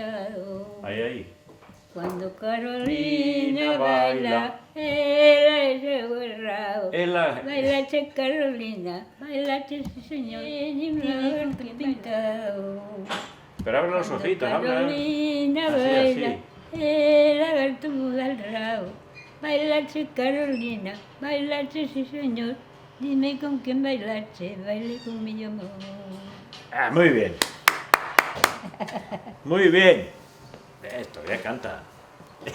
pintado. Ahí. Cuando Carolina baila, ella borrado. Bailache Carolina, bailache sí señor, y me pintado. Pero abre los ojitos, habla. Carolina Así, baila, así. el tubo al rabo. Bailache Carolina, bailache sí señor, dime con quién bailache, baile con mi amor. Ah, muy bien. Muy bien. Todavía canta.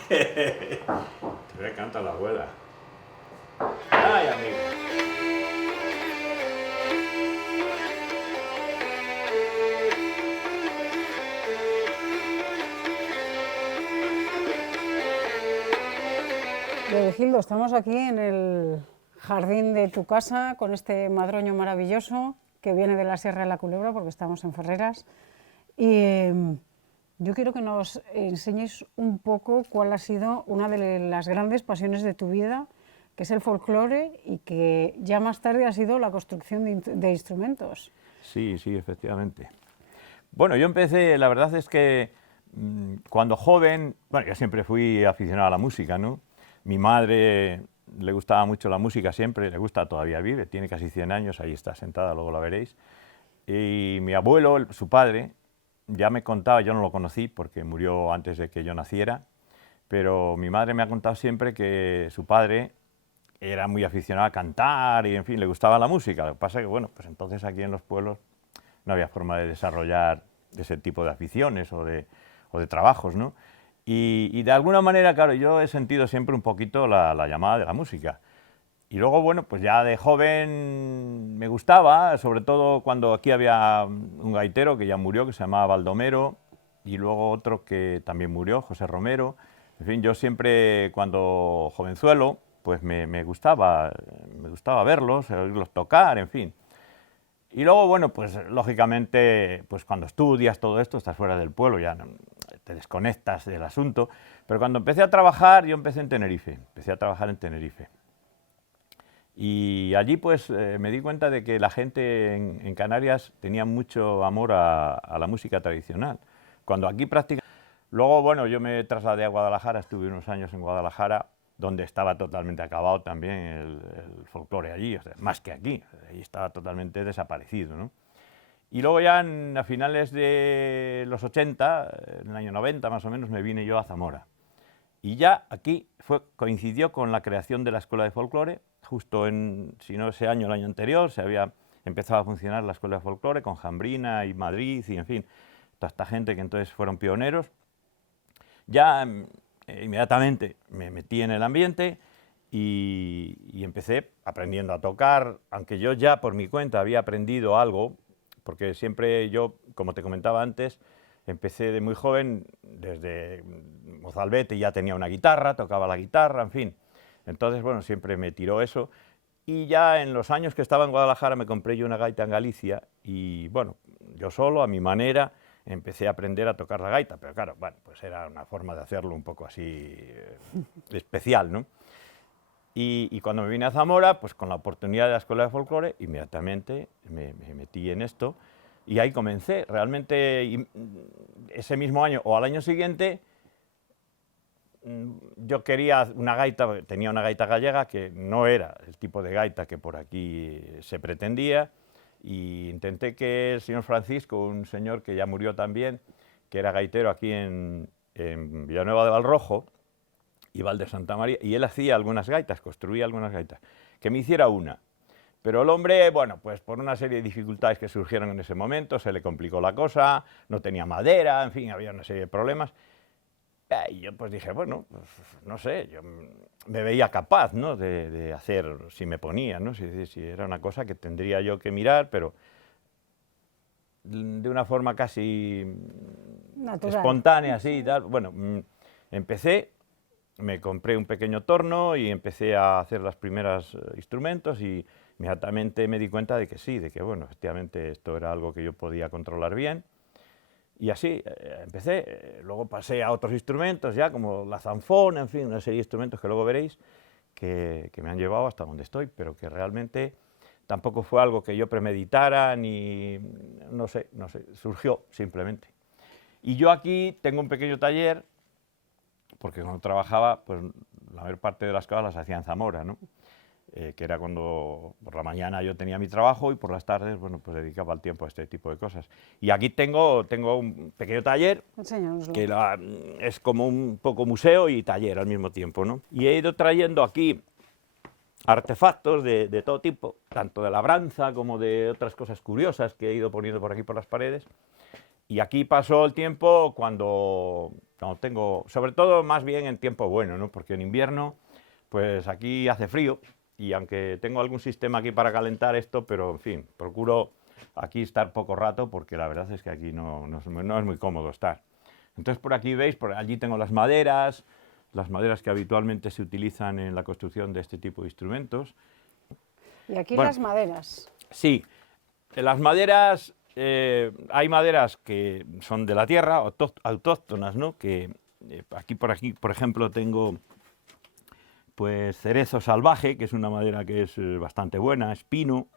Todavía canta la abuela. Ay, amigo. Gildo, estamos aquí en el jardín de tu casa con este madroño maravilloso que viene de la Sierra de la Culebra, porque estamos en Ferreras. Y yo quiero que nos enseñes un poco cuál ha sido una de las grandes pasiones de tu vida, que es el folclore y que ya más tarde ha sido la construcción de instrumentos. Sí, efectivamente. Bueno, yo empecé, la verdad es que cuando joven, bueno, yo siempre fui aficionado a la música, ¿no? Mi madre le gustaba mucho la música siempre, le gusta, todavía vive, tiene casi 100 años, ahí está sentada, luego la veréis. Y mi abuelo, su padre, ya me contaba, yo no lo conocí porque murió antes de que yo naciera, pero mi madre me ha contado siempre que su padre era muy aficionado a cantar y, en fin, le gustaba la música. Lo que pasa es que, bueno, pues entonces aquí en los pueblos no había forma de desarrollar ese tipo de aficiones o de trabajos, ¿no? Y de alguna manera, claro, yo he sentido siempre un poquito la llamada de la música. Y luego, bueno, pues ya de joven me gustaba, sobre todo cuando aquí había un gaitero que ya murió, que se llamaba Baldomero, y luego otro que también murió, José Romero. En fin, yo siempre, cuando jovenzuelo, pues me gustaba verlos, oírlos tocar, en fin. Y luego, bueno, pues lógicamente, pues cuando estudias todo esto, estás fuera del pueblo, ya te desconectas del asunto. Pero cuando empecé a trabajar, yo empecé a trabajar en Tenerife. Y allí pues me di cuenta de que la gente en Canarias tenía mucho amor a la música tradicional. Cuando aquí prácticamente... Luego, bueno, yo me trasladé a Guadalajara, estuve unos años en Guadalajara, donde estaba totalmente acabado también el folclore allí, o sea, más que aquí, ahí estaba totalmente desaparecido, ¿no? Y luego ya a finales de los 80, en el año 90 más o menos, me vine yo a Zamora. Y ya aquí coincidió con la creación de la Escuela de Folclore, justo si no ese año, el año anterior, se había empezado a funcionar la Escuela de Folclore con Jambrina y Madrid y, en fin, toda esta gente que entonces fueron pioneros. Ya inmediatamente me metí en el ambiente y empecé aprendiendo a tocar, aunque yo ya por mi cuenta había aprendido algo, porque siempre yo, como te comentaba antes, empecé de muy joven, desde Mozalbete ya tenía una guitarra, tocaba la guitarra, en fin. Entonces, bueno, siempre me tiró eso. Y ya en los años que estaba en Guadalajara me compré yo una gaita en Galicia y, bueno, yo solo, a mi manera, empecé a aprender a tocar la gaita, pero claro, bueno, pues era una forma de hacerlo un poco así especial, ¿no? Y cuando me vine a Zamora, pues con la oportunidad de la Escuela de Folclore, inmediatamente me metí en esto y ahí comencé. Realmente ese mismo año o al año siguiente yo quería una gaita, tenía una gaita gallega que no era el tipo de gaita que por aquí se pretendía, y intenté que el señor Francisco, un señor que ya murió también, que era gaitero aquí en Villanueva de Valrojo y Val de Santa María, y él hacía algunas gaitas, construía algunas gaitas, que me hiciera una. Pero el hombre, bueno, pues por una serie de dificultades que surgieron en ese momento, se le complicó la cosa, no tenía madera, en fin, había una serie de problemas. Y yo pues dije, bueno, pues, no sé, yo me veía capaz, ¿no?, de hacer, si me ponía, ¿no?, si era una cosa que tendría yo que mirar, pero de una forma casi Natural. espontánea, así y tal. Bueno, empecé, me compré un pequeño torno y empecé a hacer los primeros instrumentos y inmediatamente me di cuenta de que sí, de que, bueno, efectivamente esto era algo que yo podía controlar bien. Y así empecé, luego pasé a otros instrumentos ya, como la zanfona, en fin, una serie de instrumentos que luego veréis, que me han llevado hasta donde estoy, pero que realmente tampoco fue algo que yo premeditara, ni, no sé, surgió simplemente. Y yo aquí tengo un pequeño taller, porque cuando trabajaba, pues la mayor parte de las cosas las hacía en Zamora, ¿no? Que era cuando por la mañana yo tenía mi trabajo y por las tardes, bueno, pues dedicaba el tiempo a este tipo de cosas. Y aquí tengo un pequeño taller Enséñanoslo. que es como un poco museo y taller al mismo tiempo, ¿no? Y he ido trayendo aquí artefactos de todo tipo, tanto de labranza como de otras cosas curiosas que he ido poniendo por aquí por las paredes. Y aquí pasó el tiempo cuando tengo, sobre todo más bien en tiempo bueno, ¿no? Porque en invierno, pues aquí hace frío y aunque tengo algún sistema aquí para calentar esto, pero en fin, procuro aquí estar poco rato porque la verdad es que aquí no es muy cómodo estar. Entonces por aquí veis, por allí tengo las maderas que habitualmente se utilizan en la construcción de este tipo de instrumentos. Y aquí Bueno, las maderas. sí, las maderas, hay maderas que son de la tierra, autóctonas, ¿no? Que aquí, por ejemplo, tengo pues cerezo salvaje, que es una madera que es bastante buena, espino,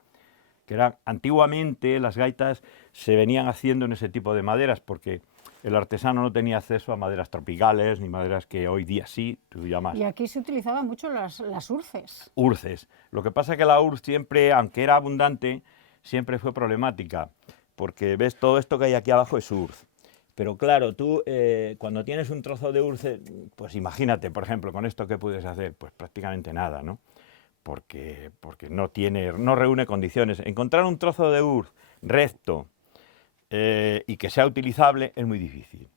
que antiguamente las gaitas se venían haciendo en ese tipo de maderas porque el artesano no tenía acceso a maderas tropicales ni maderas que hoy día sí, tú llamas Y aquí se utilizaban mucho las urces. urces. Lo que pasa es que la urz siempre, aunque era abundante, siempre fue problemática, porque ves todo esto que hay aquí abajo es urz. Pero claro, tú cuando tienes un trozo de urce, pues imagínate, por ejemplo, con esto que puedes hacer, pues prácticamente nada, ¿no? Porque no reúne condiciones. Encontrar un trozo de urz recto y que sea utilizable es muy difícil,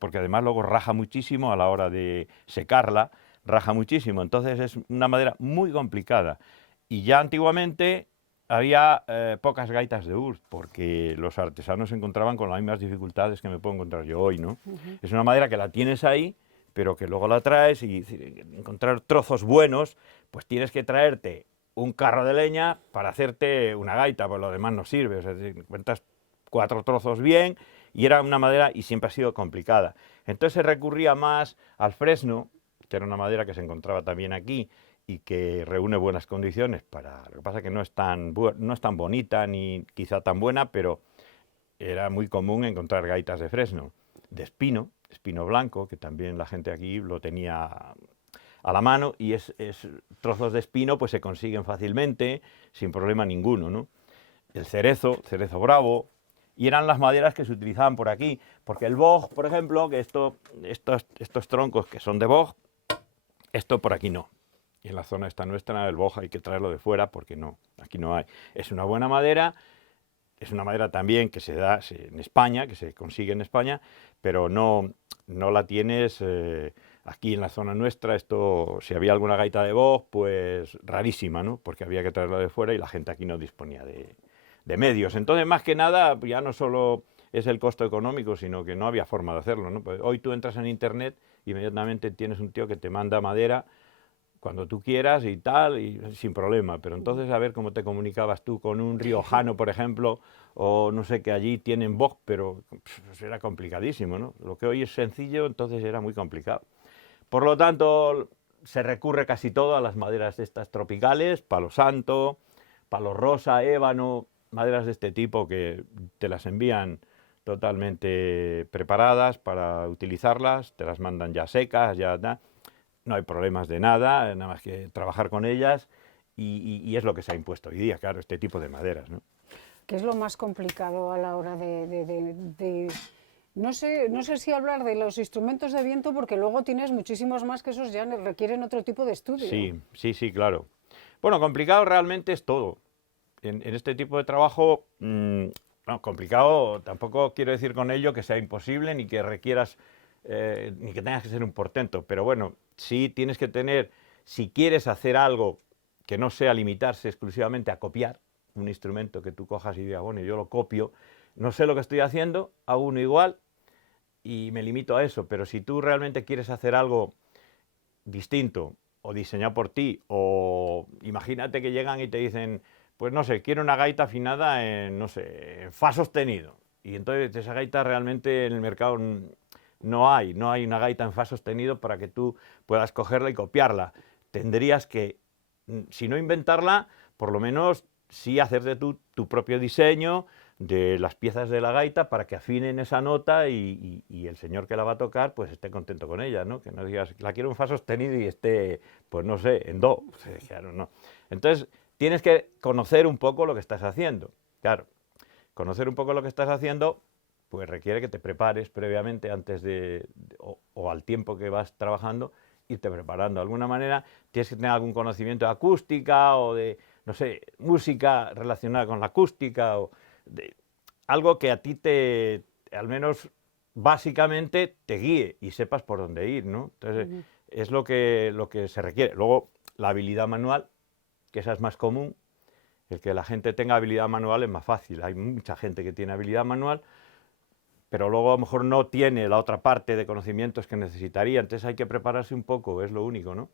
porque además luego raja muchísimo a la hora de secarla, raja muchísimo, entonces es una madera muy complicada. Y ya antiguamente había pocas gaitas de urz, porque los artesanos se encontraban con las mismas dificultades que me puedo encontrar yo hoy, ¿no? Es una madera que la tienes ahí, pero que luego la traes y encontrar trozos buenos, pues tienes que traerte un carro de leña para hacerte una gaita, pues lo demás no sirve, o sea, encuentras 4 trozos bien y era una madera y siempre ha sido complicada. Entonces se recurría más al fresno, que era una madera que se encontraba también aquí y que reúne buenas condiciones para, lo que pasa es que no es tan bonita ni quizá tan buena, pero era muy común encontrar gaitas de fresno, de espino blanco, que también la gente aquí lo tenía a la mano, y trozos de espino pues se consiguen fácilmente, sin problema ninguno, ¿no? El cerezo bravo, y eran las maderas que se utilizaban por aquí, porque el boj, por ejemplo, que estos troncos que son de boj, esto por aquí no. Y en la zona esta nuestra, el boj hay que traerlo de fuera porque no, aquí no hay. Es una buena madera, es una madera también que se da en España, que se consigue en España, pero no la tienes aquí en la zona nuestra. Esto, si había alguna gaita de boj, pues rarísima, ¿no? Porque había que traerlo de fuera y la gente aquí no disponía de medios. Entonces, más que nada, ya no solo es el costo económico, sino que no había forma de hacerlo, ¿no? Pues hoy tú entras en internet y inmediatamente tienes un tío que te manda madera cuando tú quieras y tal, y sin problema. Pero entonces a ver cómo te comunicabas tú con un riojano, por ejemplo, o no sé, que allí tienen boj, pero era complicadísimo, ¿no? Lo que hoy es sencillo, entonces era muy complicado. Por lo tanto, se recurre casi todo a las maderas estas tropicales, palo santo, palo rosa, ébano, maderas de este tipo que te las envían totalmente preparadas para utilizarlas, te las mandan ya secas, no hay problemas de nada, nada más que trabajar con ellas y es lo que se ha impuesto hoy día, claro, este tipo de maderas, ¿no? ¿Qué es lo más complicado a la hora no sé si hablar de los instrumentos de viento, porque luego tienes muchísimos más que esos ya requieren otro tipo de estudio? Sí, claro. Bueno, complicado realmente es todo. En este tipo de trabajo, no, complicado tampoco quiero decir con ello que sea imposible ni que requieras, ni que tengas que ser un portento, pero bueno, sí tienes que tener, si quieres hacer algo que no sea limitarse exclusivamente a copiar un instrumento que tú cojas y digas, bueno, yo lo copio, no sé lo que estoy haciendo, hago uno igual y me limito a eso, pero si tú realmente quieres hacer algo distinto o diseñado por ti, o imagínate que llegan y te dicen, pues no sé, quiero una gaita afinada en, no sé, en fa sostenido, y entonces esa gaita realmente en el mercado no hay una gaita en fa sostenido para que tú puedas cogerla y copiarla. Tendrías que, si no inventarla, por lo menos sí hacerte tu propio diseño de las piezas de la gaita para que afinen esa nota y el señor que la va a tocar pues esté contento con ella, ¿no? Que no digas, la quiero en fa sostenido y esté, pues no sé, en do. Claro, no. Entonces, tienes que conocer un poco lo que estás haciendo. Claro, conocer un poco lo que estás haciendo pues requiere que te prepares previamente antes o al tiempo que vas trabajando, irte preparando. De alguna manera tienes que tener algún conocimiento de acústica o de, no sé, música relacionada con la acústica o de algo que a ti al menos básicamente te guíe y sepas por dónde ir, ¿no? Entonces, es lo que se requiere. Luego, la habilidad manual, que esa es más común. El que la gente tenga habilidad manual es más fácil. Hay mucha gente que tiene habilidad manual, pero luego a lo mejor no tiene la otra parte de conocimientos que necesitaría. Entonces hay que prepararse un poco, es lo único, ¿no?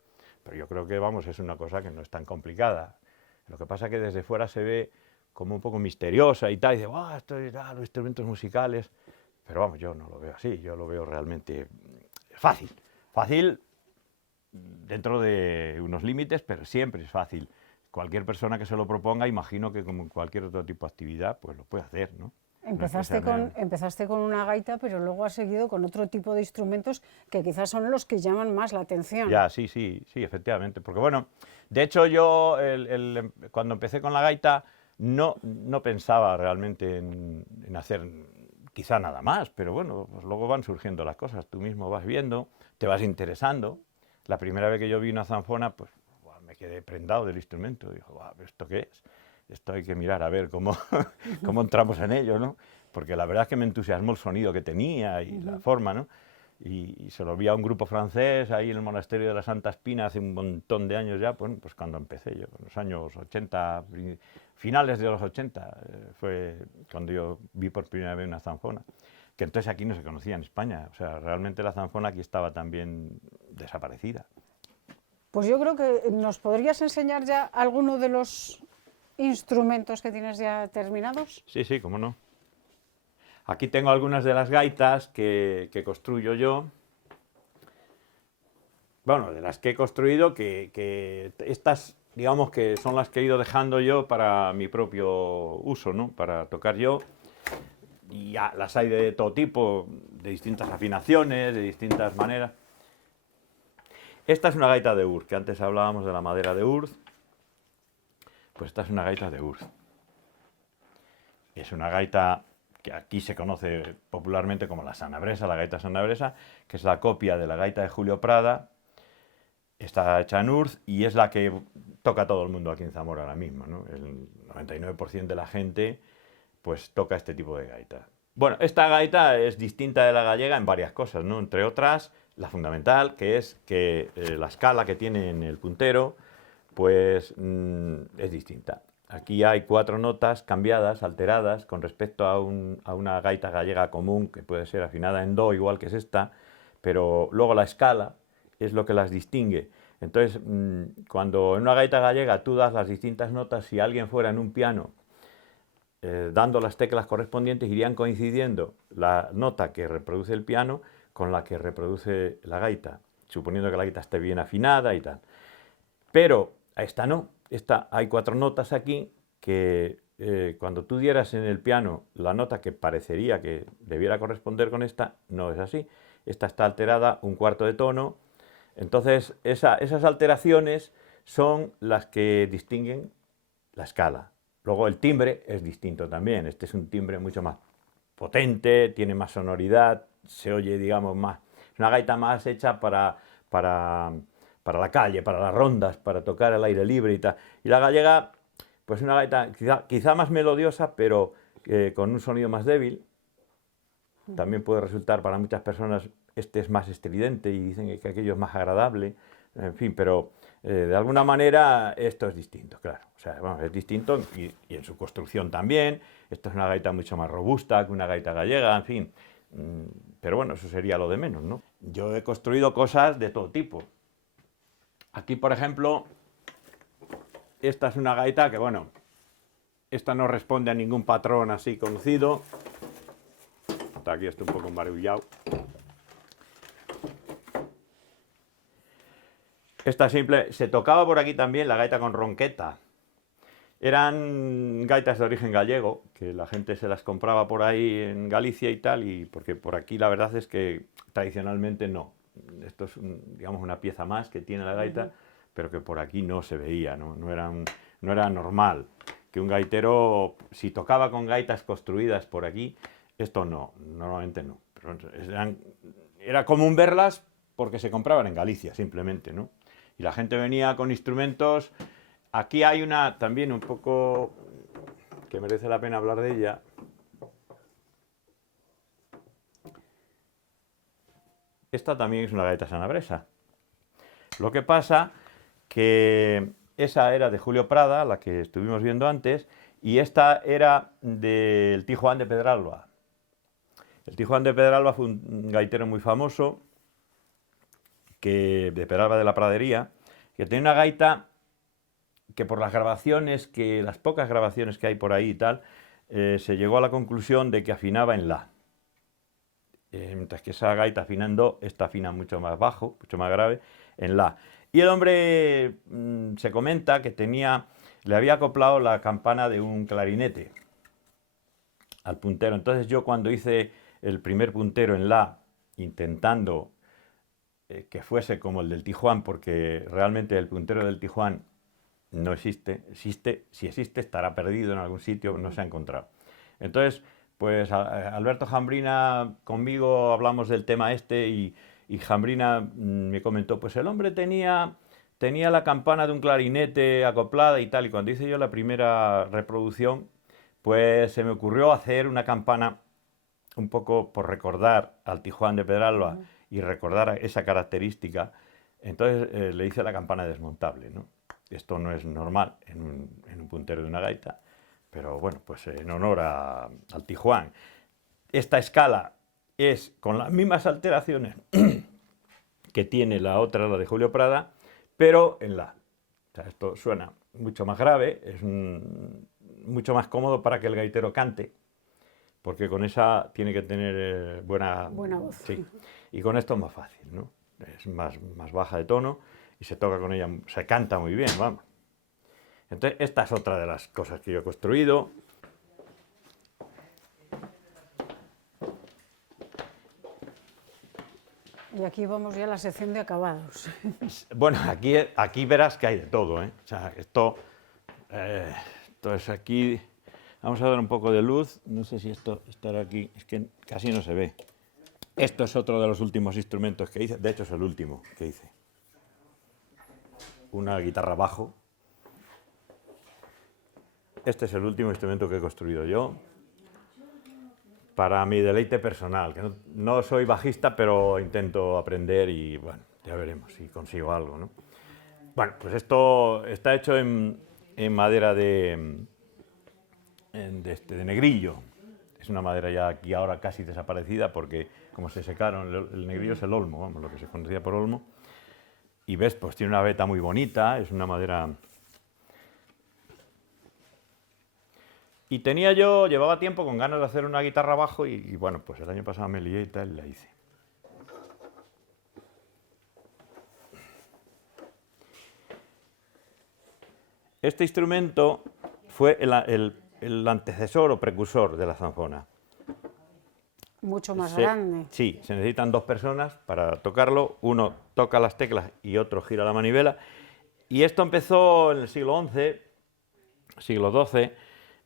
Pero yo creo que, vamos, es una cosa que no es tan complicada. Lo que pasa es que desde fuera se ve como un poco misteriosa y tal, y dice, ¡ah, esto es los instrumentos musicales! Pero vamos, yo no lo veo así, yo lo veo realmente fácil. Fácil dentro de unos límites, pero siempre es fácil. Cualquier persona que se lo proponga, imagino que como en cualquier otro tipo de actividad, pues lo puede hacer, ¿no? Empezaste con una gaita, pero luego has seguido con otro tipo de instrumentos que quizás son los que llaman más la atención. Ya, sí, efectivamente. Porque bueno, de hecho yo cuando empecé con la gaita no pensaba realmente en hacer quizá nada más, pero bueno, pues luego van surgiendo las cosas, tú mismo vas viendo, te vas interesando. La primera vez que yo vi una zanfona, pues me quedé prendado del instrumento. Dijo, ¿esto qué es? Esto hay que mirar a ver cómo, cómo entramos en ello, ¿no? Porque la verdad es que me entusiasmó el sonido que tenía y la forma, ¿no? Y se lo vi a un grupo francés ahí en el monasterio de la Santa Espina hace un montón de años ya, pues cuando empecé yo, en los años 80, finales de los 80, fue cuando yo vi por primera vez una zanfona, que entonces aquí no se conocía en España, o sea, realmente la zanfona aquí estaba también desaparecida. Pues yo creo que nos podrías enseñar ya alguno de los instrumentos que tienes ya terminados. Sí, cómo no. Aquí tengo algunas de las gaitas que construyo yo. Bueno, de las que he construido, que estas, digamos que son las que he ido dejando yo para mi propio uso, ¿no? Para tocar yo. Y ya las hay de todo tipo, de distintas afinaciones, de distintas maneras. Esta es una gaita de Urz, que antes hablábamos de la madera de Urz. Pues esta es una gaita de Urz. Es una gaita que aquí se conoce popularmente como la sanabresa, la gaita sanabresa, que es la copia de la gaita de Julio Prada. Está hecha en Urz y es la que toca todo el mundo aquí en Zamora ahora mismo, ¿no? El 99% de la gente pues toca este tipo de gaita. Bueno, esta gaita es distinta de la gallega en varias cosas, ¿no? Entre otras, la fundamental, que es que la escala que tiene en el puntero pues es distinta. Aquí hay 4 notas cambiadas, alteradas, con respecto a una gaita gallega común, que puede ser afinada en do, igual que es esta, pero luego la escala es lo que las distingue. Entonces, cuando en una gaita gallega tú das las distintas notas, si alguien fuera en un piano dando las teclas correspondientes, irían coincidiendo la nota que reproduce el piano con la que reproduce la gaita, suponiendo que la gaita esté bien afinada y tal. Pero a esta no. Hay 4 notas aquí que cuando tú dieras en el piano la nota que parecería que debiera corresponder con esta, no es así. Esta está alterada un cuarto de tono. Entonces, esas alteraciones son las que distinguen la escala. Luego el timbre es distinto también. Este es un timbre mucho más potente, tiene más sonoridad, se oye, digamos, más. Es una gaita más hecha para la calle, para las rondas, para tocar al aire libre y tal. Y la gallega, pues una gaita quizá más melodiosa, pero con un sonido más débil. También puede resultar para muchas personas, este es más estridente y dicen que aquello es más agradable. En fin, pero de alguna manera esto es distinto, claro. O sea, bueno, es distinto y en su construcción también. Esto es una gaita mucho más robusta que una gaita gallega, en fin. Pero bueno, eso sería lo de menos, ¿no? Yo he construido cosas de todo tipo. Aquí, por ejemplo, esta es una gaita que, bueno, esta no responde a ningún patrón así conocido. Hasta aquí está un poco embarullado. Esta simple, se tocaba por aquí también la gaita con ronqueta. Eran gaitas de origen gallego, que la gente se las compraba por ahí en Galicia y tal, y porque por aquí la verdad es que tradicionalmente no. Esto es, digamos, una pieza más que tiene la gaita, pero que por aquí no se veía, ¿no? No era normal que un gaitero, si tocaba con gaitas construidas por aquí, esto no, normalmente no. Pero era común verlas porque se compraban en Galicia, simplemente, ¿no? Y la gente venía con instrumentos. Aquí hay una también un poco que merece la pena hablar de ella. Esta también es una gaita sanabresa. Lo que pasa que esa era de Julio Prada, la que estuvimos viendo antes, y esta era del tío Juan de Pedralba. El tío Juan de Pedralba fue un gaitero muy famoso, de Pedralba de la Pradería, que tenía una gaita que por las grabaciones, las pocas grabaciones que hay por ahí y tal, se llegó a la conclusión de que afinaba en la. Mientras que esa gaita afina en do, esta afina mucho más bajo, mucho más grave, en la. Y el hombre se comenta que le había acoplado la campana de un clarinete al puntero. Entonces yo cuando hice el primer puntero en la, intentando que fuese como el del Tijuán, porque realmente el puntero del Tijuán no existe, si existe estará perdido en algún sitio, no se ha encontrado. Entonces, pues Alberto Jambrina, conmigo hablamos del tema este y Jambrina me comentó, pues el hombre tenía la campana de un clarinete acoplada y tal, y cuando hice yo la primera reproducción, pues se me ocurrió hacer una campana un poco por recordar al Tijuán de Pedralba y recordar esa característica. Entonces le hice la campana desmontable, ¿no? Esto no es normal en un puntero de una gaita, pero bueno, pues en honor al Tijuán. Esta escala es con las mismas alteraciones que tiene la otra, la de Julio Prada, pero en la. O sea, esto suena mucho más grave, es mucho más cómodo para que el gaitero cante, porque con esa tiene que tener buena voz. Sí, y con esto es más fácil, ¿no? Es más baja de tono y se toca con ella, se canta muy bien, vamos. Entonces, esta es otra de las cosas que yo he construido. Y aquí vamos ya a la sección de acabados. Bueno, aquí verás que hay de todo, ¿eh? O sea, esto es aquí. Vamos a dar un poco de luz. No sé si esto estará aquí, es que casi no se ve. Esto es otro de los últimos instrumentos que hice, de hecho es el último que hice. Una guitarra bajo. Este es el último instrumento que he construido yo, para mi deleite personal, que no soy bajista, pero intento aprender y bueno, ya veremos si consigo algo, ¿no? Bueno, pues esto está hecho en madera de negrillo. Es una madera ya aquí ahora casi desaparecida porque como se secaron, el negrillo es el olmo, vamos, lo que se conocía por olmo. Y ves, pues tiene una veta muy bonita, es una madera. Y llevaba tiempo con ganas de hacer una guitarra bajo y bueno, pues el año pasado me lié y tal y la hice. Este instrumento fue el antecesor o precursor de la zanfona. Mucho más grande. Sí, se necesitan dos personas para tocarlo. Uno toca las teclas y otro gira la manivela. Y esto empezó en el siglo XI, siglo XII.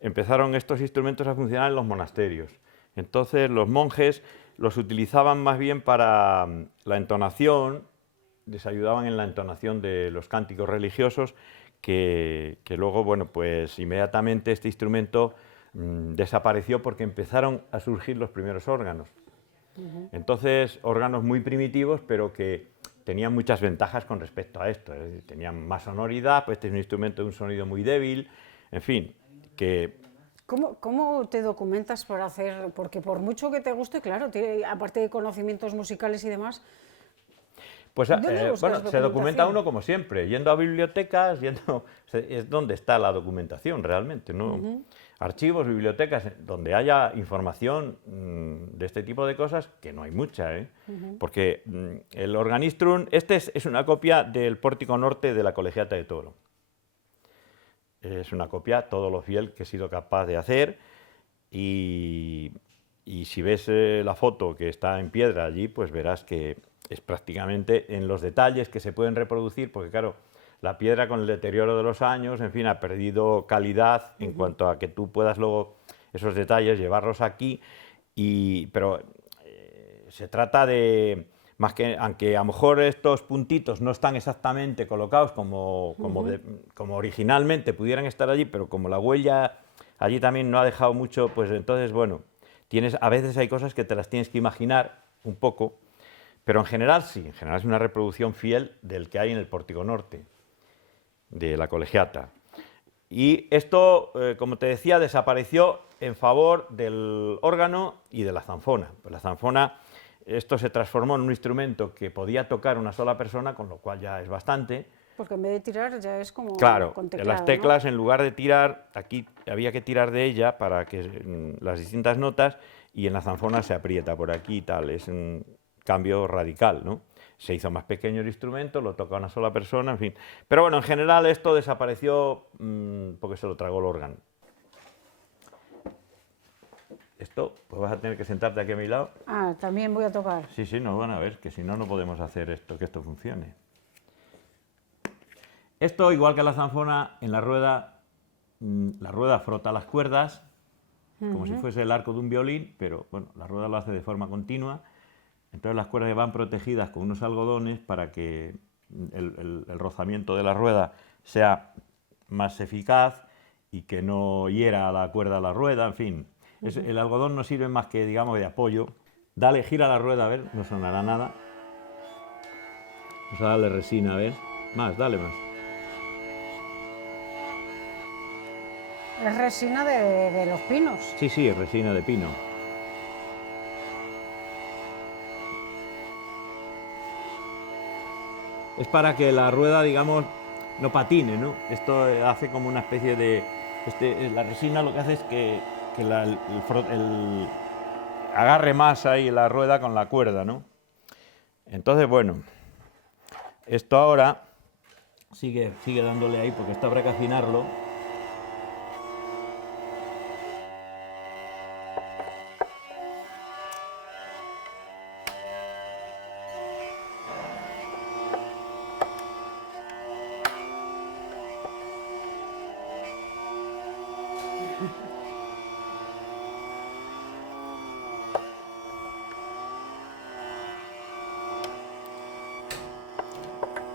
Empezaron estos instrumentos a funcionar en los monasterios. Entonces los monjes los utilizaban más bien para la entonación, les ayudaban en la entonación de los cánticos religiosos, que luego, bueno, pues inmediatamente este instrumento desapareció porque empezaron a surgir los primeros órganos. Entonces, órganos muy primitivos, pero que tenían muchas ventajas con respecto a esto. Tenían más sonoridad, pues este es un instrumento de un sonido muy débil, en fin, que... ¿Cómo te documentas para hacer? Porque por mucho que te guste, claro, aparte de conocimientos musicales y demás... Pues bueno, se documenta uno como siempre, yendo a bibliotecas, es donde está la documentación realmente, ¿no? Archivos, bibliotecas, donde haya información de este tipo de cosas, que no hay mucha, ¿eh? Porque el Organistrum, es una copia del Pórtico Norte de la Colegiata de Toro. es una copia, todo lo fiel que he sido capaz de hacer. Y si ves la foto que está en piedra allí, pues verás que es prácticamente en los detalles que se pueden reproducir, porque claro, la piedra con el deterioro de los años, en fin, ha perdido calidad en cuanto a que tú puedas luego esos detalles llevarlos aquí, pero se trata de, más que, aunque a lo mejor estos puntitos no están exactamente colocados como originalmente pudieran estar allí, pero como la huella allí también no ha dejado mucho, pues entonces, bueno, a veces hay cosas que te las tienes que imaginar un poco, pero en general sí, en general es una reproducción fiel del que hay en el pórtico norte de la colegiata. Y esto, como te decía, desapareció en favor del órgano y de la zanfona. Pues la zanfona, esto se transformó en un instrumento que podía tocar una sola persona, con lo cual ya es bastante. Porque en vez de tirar ya es como Claro, con en teclado, las teclas, en lugar de tirar, aquí había que tirar de ella para que las distintas notas, y en la zanfona se aprieta por aquí y tal. Es un cambio radical, ¿no? Se hizo más pequeño el instrumento, lo toca una sola persona, en fin. Pero bueno, en general esto desapareció porque se lo tragó el órgano. Esto, pues vas a tener que sentarte aquí a mi lado. Ah, también voy a tocar. Sí, sí, no van a ver, que si no, no podemos hacer esto, que esto funcione. Esto, igual que la zanfona, en la rueda frota las cuerdas, como si fuese el arco de un violín, pero bueno, la rueda lo hace de forma continua. Entonces las cuerdas van protegidas con unos algodones para que el rozamiento de la rueda sea más eficaz y que no hiera a la cuerda a la rueda, en fin. El algodón no sirve más que, digamos, de apoyo. Dale, gira la rueda, a ver, no sonará nada. Vamos a darle resina, a ver. Más, dale más. Es resina de los pinos. Sí, sí, resina de pino. Es para que la rueda, digamos, no patine, ¿no? Esto hace como una especie de... la resina lo que hace es que el agarre más ahí la rueda con la cuerda, ¿no? Entonces, bueno, esto ahora sigue dándole ahí porque esto habrá que afinarlo.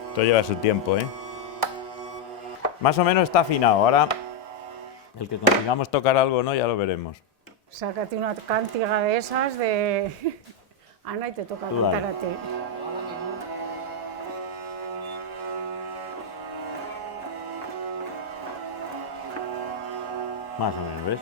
Esto lleva su tiempo, ¿eh? Más o menos está afinado. Ahora, el que consigamos tocar algo o no, ya lo veremos. Sácate una cántiga de esas de... Ana, y te toca Tú cantar dale. a ti. Más o menos, ¿ves?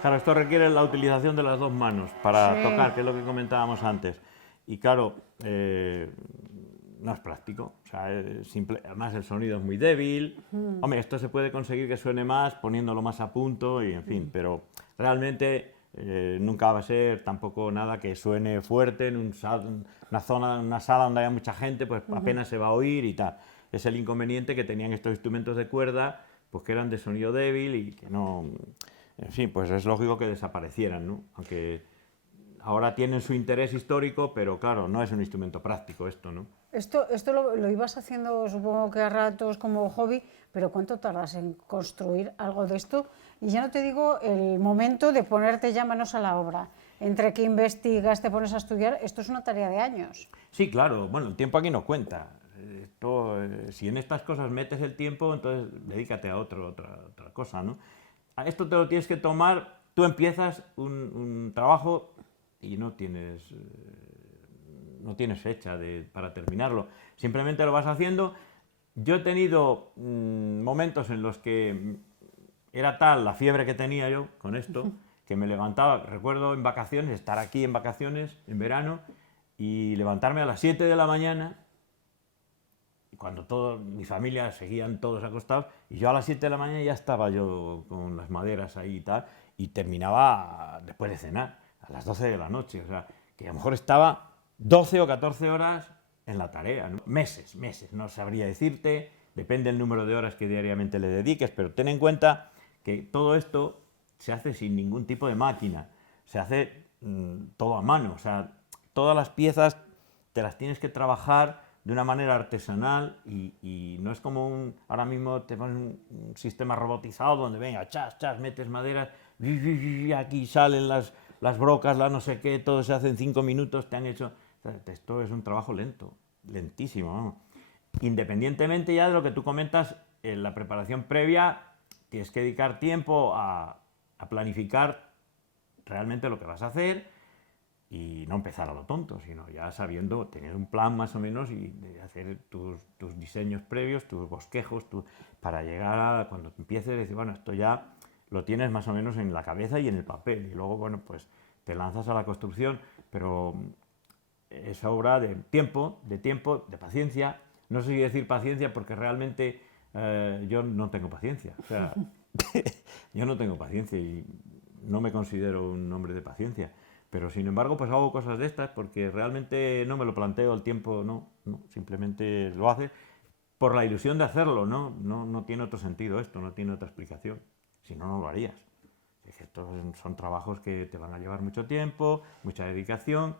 Claro, esto requiere la utilización de las dos manos para Sí. tocar, que es lo que comentábamos antes. Y claro, no es práctico. O sea, además el sonido es muy débil. Hombre, esto se puede conseguir que suene más poniéndolo más a punto y en fin, pero realmente nunca va a ser tampoco nada que suene fuerte en una sala donde haya mucha gente, pues apenas se va a oír y tal. Es el inconveniente que tenían estos instrumentos de cuerda, pues que eran de sonido débil y que no... En fin, pues es lógico que desaparecieran, ¿no? Aunque ahora tienen su interés histórico, pero claro, no es un instrumento práctico esto, ¿no? Esto lo ibas haciendo, supongo que a ratos como hobby, pero ¿cuánto tardas en construir algo de esto? Y ya no te digo el momento de ponerte ya manos a la obra. Entre que investigas, te pones a estudiar, esto es una tarea de años. Sí, claro, bueno, el tiempo aquí no cuenta. Si en estas cosas metes el tiempo, entonces dedícate a otra cosa, ¿no? A esto te lo tienes que tomar, tú empiezas un trabajo y no tienes fecha para terminarlo, simplemente lo vas haciendo. Yo he tenido momentos en los que era tal la fiebre que tenía yo con esto, que me levantaba, recuerdo en vacaciones, estar aquí en vacaciones, en verano, y levantarme a las 7 de la mañana cuando mi familia seguían todos acostados, y yo a las 7 de la mañana ya estaba yo con las maderas ahí y tal, y terminaba después de cenar, a las 12 de la noche, o sea, que a lo mejor estaba 12 o 14 horas en la tarea, ¿no? Meses, no sabría decirte, depende del número de horas que diariamente le dediques, pero ten en cuenta que todo esto se hace sin ningún tipo de máquina, se hace todo a mano, o sea, todas las piezas te las tienes que trabajar de una manera artesanal y no es como ahora mismo te ponen un sistema robotizado donde venga, chas, metes madera, aquí salen las brocas, la no sé qué, todo se hace en 5 minutos, te han hecho... Esto es un trabajo lento, lentísimo, vamos. Independientemente ya de lo que tú comentas, en la preparación previa tienes que dedicar tiempo a planificar realmente lo que vas a hacer y no empezar a lo tonto, sino ya sabiendo, tener un plan más o menos y de hacer tus diseños previos, tus bosquejos, para llegar a cuando empieces a decir, bueno, esto ya lo tienes más o menos en la cabeza y en el papel, y luego, bueno, pues te lanzas a la construcción, pero es obra de tiempo, de paciencia. No sé si decir paciencia porque realmente yo no tengo paciencia, o sea, yo no tengo paciencia y no me considero un hombre de paciencia, pero sin embargo pues hago cosas de estas porque realmente no me lo planteo el tiempo, no, simplemente lo haces por la ilusión de hacerlo, no tiene otro sentido esto, no tiene otra explicación, si no, no lo harías. Es que estos son trabajos que te van a llevar mucho tiempo, mucha dedicación.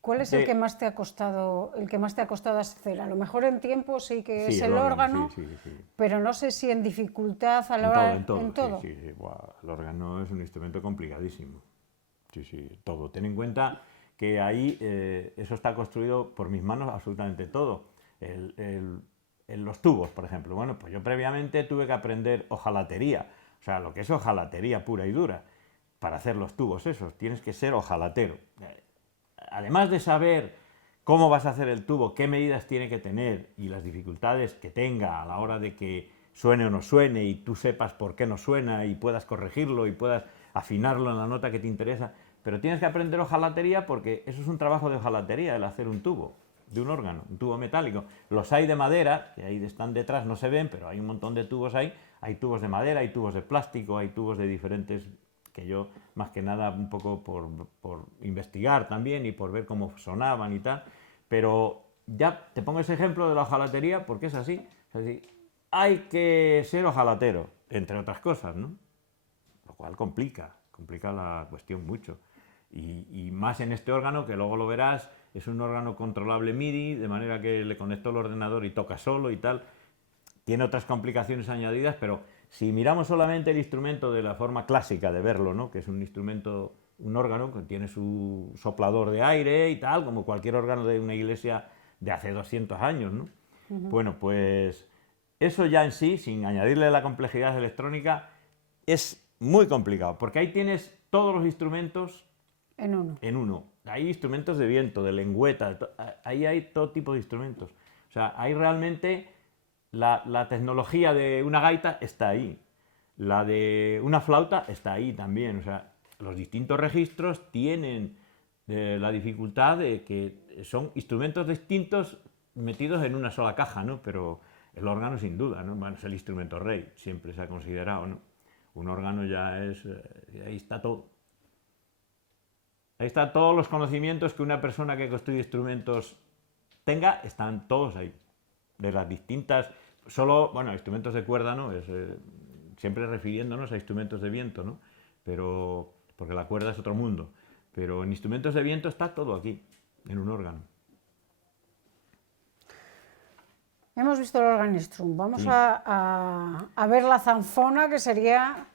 ¿Cuál es el que más te ha costado, hacer? A lo mejor en tiempo sí que es el órgano, sí. pero no sé si en dificultad a la hora... En todo. Sí. Buah, el órgano es un instrumento complicadísimo. Sí, todo. Ten en cuenta que ahí eso está construido por mis manos absolutamente todo. En los tubos, por ejemplo. Bueno, pues yo previamente tuve que aprender hojalatería, o sea, lo que es hojalatería pura y dura, para hacer los tubos esos. Tienes que ser hojalatero. Además de saber cómo vas a hacer el tubo, qué medidas tiene que tener y las dificultades que tenga a la hora de que suene o no suene y tú sepas por qué no suena y puedas corregirlo y puedas afinarlo en la nota que te interesa, pero tienes que aprender hojalatería porque eso es un trabajo de hojalatería, el hacer un tubo de un órgano, un tubo metálico. Los hay de madera, que ahí están detrás, no se ven, pero hay un montón de tubos ahí. Hay tubos de madera, hay tubos de plástico, hay tubos de diferentes, que yo más que nada un poco por investigar también y por ver cómo sonaban y tal, pero ya te pongo ese ejemplo de la hojalatería porque es así. Hay que ser hojalatero, entre otras cosas, ¿no? Lo cual complica la cuestión mucho. Y más en este órgano, que luego lo verás, es un órgano controlable MIDI, de manera que le conecto el ordenador y toca solo y tal. Tiene otras complicaciones añadidas, pero si miramos solamente el instrumento de la forma clásica de verlo, ¿no? Que es un instrumento, un órgano que tiene su soplador de aire y tal, como cualquier órgano de una iglesia de hace 200 años, ¿no? Bueno, pues eso ya en sí, sin añadirle la complejidad electrónica, es muy complicado, porque ahí tienes todos los instrumentos en uno. Hay instrumentos de viento, de lengüeta, ahí hay todo tipo de instrumentos. O sea, hay realmente la tecnología de una gaita está ahí, la de una flauta está ahí también. O sea, los distintos registros tienen la dificultad de que son instrumentos distintos metidos en una sola caja, ¿no? Pero el órgano sin duda, ¿no? Bueno, es el instrumento rey, siempre se ha considerado, ¿no? Un órgano ya es, ahí está todo. Ahí están todos los conocimientos que una persona que construye instrumentos tenga, están todos ahí. De las distintas, solo, bueno, instrumentos de cuerda, ¿no? Siempre refiriéndonos a instrumentos de viento, ¿no? Pero, porque la cuerda es otro mundo. Pero en instrumentos de viento está todo aquí, en un órgano. Hemos visto el organistrum, vamos a ver la zanfona, que sería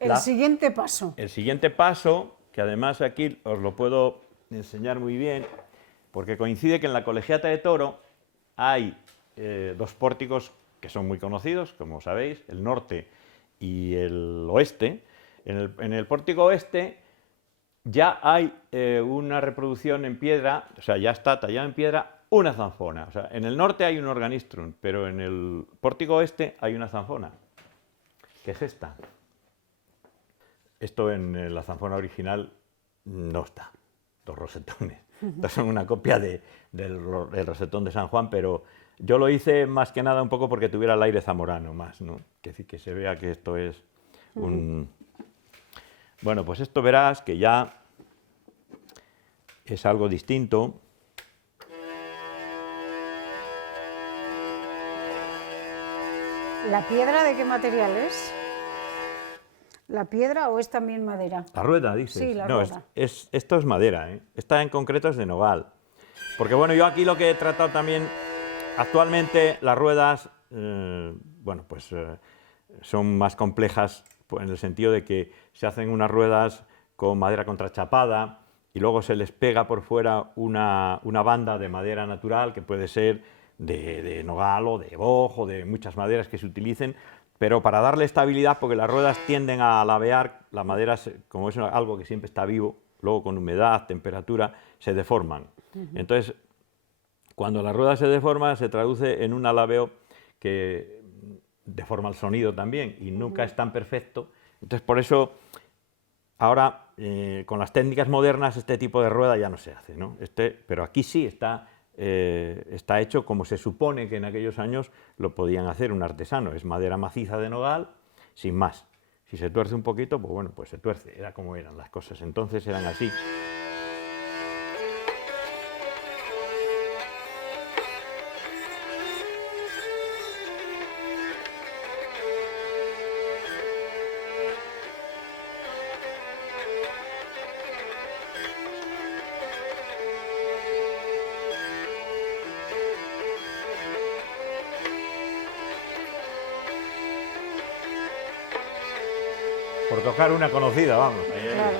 el siguiente paso. El siguiente paso, que además aquí os lo puedo enseñar muy bien, porque coincide que en la Colegiata de Toro hay dos pórticos que son muy conocidos, como sabéis, el norte y el oeste. En el pórtico oeste ya hay una reproducción en piedra, o sea, ya está tallada en piedra una zanfona. O sea, en el norte hay un organistrum, pero en el pórtico oeste hay una zanfona, que es esta. Esto en la zanfona original no está, dos rosetones. Estas son una copia del rosetón de San Juan, pero Yo lo hice más que nada un poco porque tuviera el aire zamorano más, ¿no? Que se vea que esto es un... Bueno, pues esto verás que ya es algo distinto. ¿La piedra de qué material es? ¿La piedra o es también madera? La rueda, dices. Sí, la no, rueda. Esto es madera, ¿eh? Esta en concreto es de nogal. Porque bueno, yo aquí lo que he tratado también, actualmente las ruedas, bueno, pues son más complejas pues, en el sentido de que se hacen unas ruedas con madera contrachapada y luego se les pega por fuera una banda de madera natural que puede ser de nogal o de boj o de muchas maderas que se utilicen, pero para darle estabilidad, porque las ruedas tienden a lavear, la madera, como es algo que siempre está vivo, luego con humedad, temperatura, se deforman. Entonces, cuando la rueda se deforma, se traduce en un alabeo que deforma el sonido también y nunca es tan perfecto. Entonces, por eso, ahora, con las técnicas modernas, este tipo de rueda ya no se hace, ¿no? Pero aquí sí está hecho como se supone que en aquellos años lo podían hacer un artesano. Es madera maciza de nogal, sin más. Si se tuerce un poquito, pues bueno, pues se tuerce. Era como eran las cosas. Entonces eran así. Por tocar una conocida, vamos. Claro.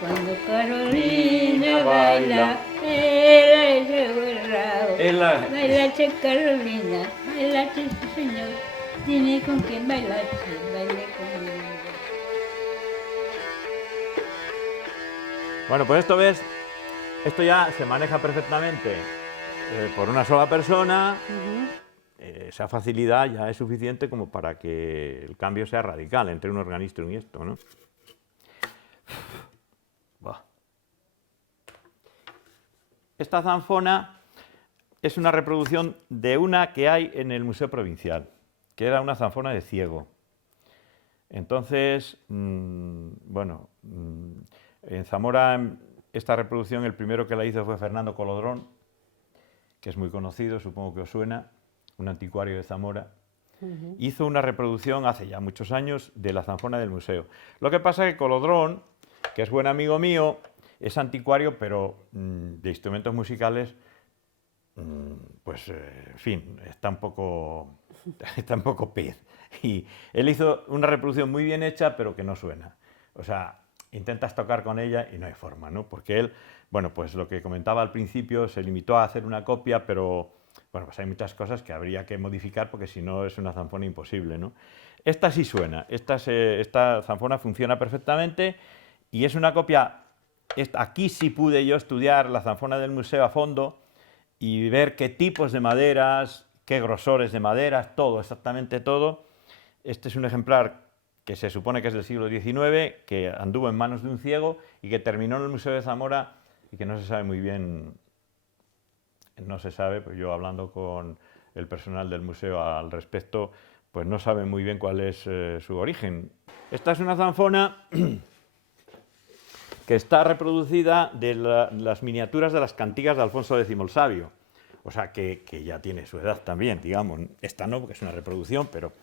Cuando Carolina baila, ella lleva el rabo. Baila, che Carolina, baila, che señor. Dime con quién bailaste, baile conmigo. Bueno, pues esto ves, esto ya se maneja perfectamente por una sola persona. Esa facilidad ya es suficiente como para que el cambio sea radical entre un organisto y esto, ¿no? Buah. Esta zanfona es una reproducción de una que hay en el Museo Provincial, que era una zanfona de ciego. Entonces, bueno, en Zamora esta reproducción el primero que la hizo fue Fernando Colodrón, que es muy conocido, supongo que os suena, un anticuario de Zamora. Hizo una reproducción hace ya muchos años de la zanfona del museo. Lo que pasa es que Colodrón, que es buen amigo mío, es anticuario, pero de instrumentos musicales, pues, en fin, está un poco pez. Y él hizo una reproducción muy bien hecha, pero que no suena. O sea, intentas tocar con ella y no hay forma, ¿no? Porque él, bueno, pues lo que comentaba al principio, se limitó a hacer una copia, pero bueno, pues hay muchas cosas que habría que modificar porque si no es una zanfona imposible, ¿no? Esta sí suena, esta zanfona funciona perfectamente y es una copia. Aquí sí pude yo estudiar la zanfona del museo a fondo y ver qué tipos de maderas, qué grosores de maderas, todo, exactamente todo. Este es un ejemplar que se supone que es del siglo XIX, que anduvo en manos de un ciego y que terminó en el Museo de Zamora y que no se sabe muy bien. No se sabe, pues yo hablando con el personal del museo al respecto, pues no sabe muy bien cuál es su origen. Esta es una zanfona que está reproducida de las miniaturas de las cantigas de Alfonso X el Sabio, o sea que ya tiene su edad también, digamos. Esta no, porque es una reproducción, pero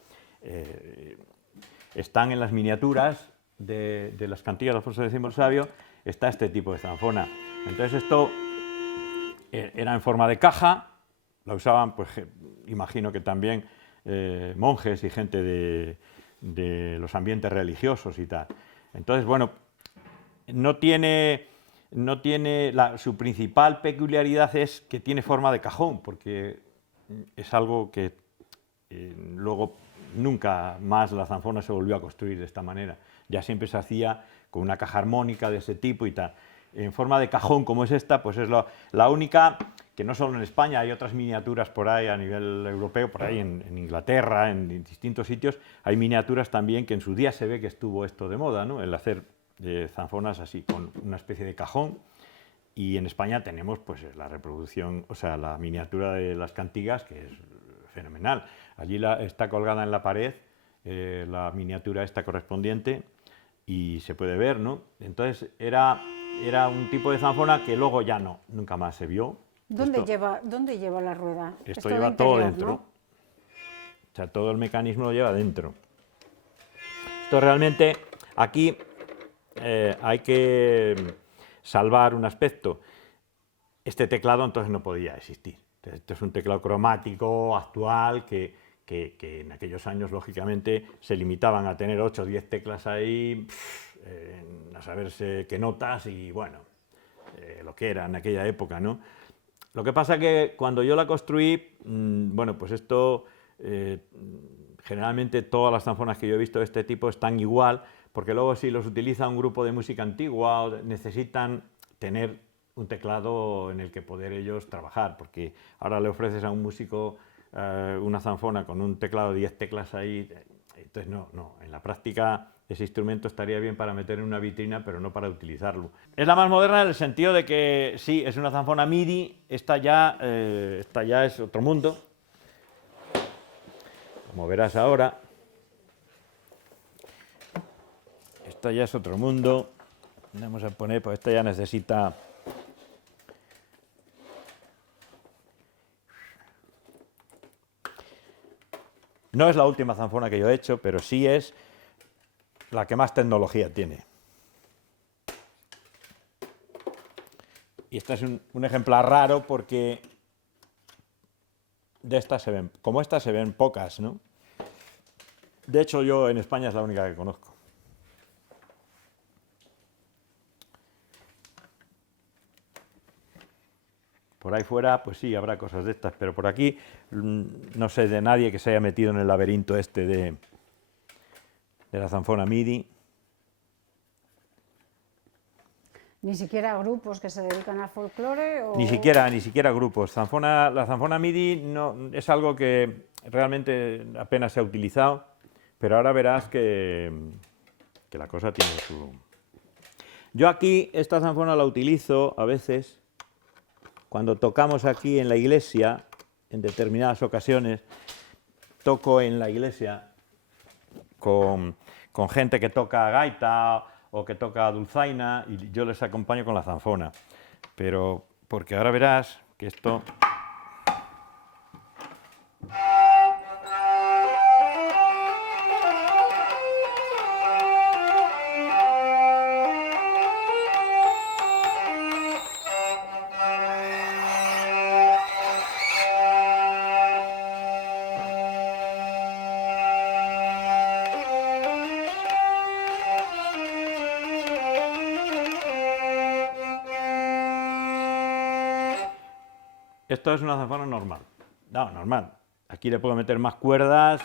están en las miniaturas de las cantigas de Alfonso X el Sabio, está este tipo de zanfona. Entonces esto era en forma de caja, la usaban, pues imagino que también monjes y gente de los ambientes religiosos y tal. Entonces, bueno, su principal peculiaridad es que tiene forma de cajón, porque es algo que luego nunca más la zanfona se volvió a construir de esta manera. Ya siempre se hacía con una caja armónica de ese tipo y tal. En forma de cajón como es esta, pues es la única, que no solo en España, hay otras miniaturas por ahí a nivel europeo, por ahí en Inglaterra, en distintos sitios, hay miniaturas también que en su día se ve que estuvo esto de moda, ¿no? El hacer zanfonas así, con una especie de cajón, Y en España tenemos pues la reproducción, o sea, la miniatura de las cantigas, que es fenomenal. Allí está colgada en la pared la miniatura esta correspondiente y se puede ver, ¿no? Entonces era un tipo de zanfona que luego ya no, nunca más se vio. ¿Dónde lleva la rueda? Esto Es lleva todo interior, dentro. ¿no? O sea, todo el mecanismo lo lleva dentro. Esto realmente, aquí hay que salvar un aspecto. Este teclado entonces no podía existir. Este es un teclado cromático actual que en aquellos años, lógicamente, se limitaban a tener 8 o 10 teclas ahí, a saberse qué notas y, bueno, lo que era en aquella época, ¿no? Lo que pasa que cuando yo la construí, bueno, pues esto, generalmente todas las zanfonas que yo he visto de este tipo están igual, porque luego si los utiliza un grupo de música antigua, necesitan tener un teclado en el que poder ellos trabajar, porque ahora le ofreces a un músico una zanfona con un teclado de 10 teclas ahí, entonces no, en la práctica ese instrumento estaría bien para meter en una vitrina, pero no para utilizarlo. Es la más moderna en el sentido de que sí, es una zanfona MIDI, esta ya es otro mundo, como verás ahora. Esta ya es otro mundo. Vamos a poner, pues esta ya necesita... No es la última zanfona que yo he hecho, pero sí es la que más tecnología tiene. Y esta es un ejemplar raro porque de estas se ven, como estas se ven pocas, ¿no? De hecho, yo en España es la única que conozco. Por ahí fuera, pues sí, habrá cosas de estas, pero por aquí no sé de nadie que se haya metido en el laberinto este de la zanfona MIDI. ¿Ni siquiera grupos que se dedican al folclore? Ni siquiera grupos. La zanfona MIDI no, es algo que realmente apenas se ha utilizado, pero ahora verás que la cosa tiene su... Yo aquí esta zanfona la utilizo a veces cuando tocamos aquí en la iglesia, en determinadas ocasiones, toco en la iglesia con gente que toca gaita o que toca dulzaina y yo les acompaño con la zanfona. Pero, porque ahora verás que esto... Esto es una zanfona normal. No, normal. Aquí le puedo meter más cuerdas.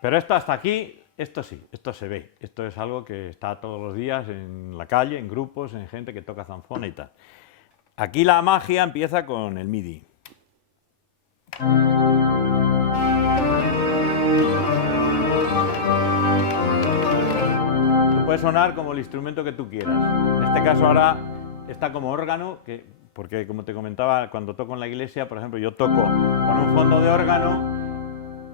Pero esto hasta aquí, esto sí, esto se ve. Esto es algo que está todos los días en la calle, en grupos, en gente que toca zanfona y tal. Aquí la magia empieza con el MIDI. Puede sonar como el instrumento que tú quieras. En este caso ahora está como órgano, porque como te comentaba, cuando toco en la iglesia, por ejemplo, yo toco con un fondo de órgano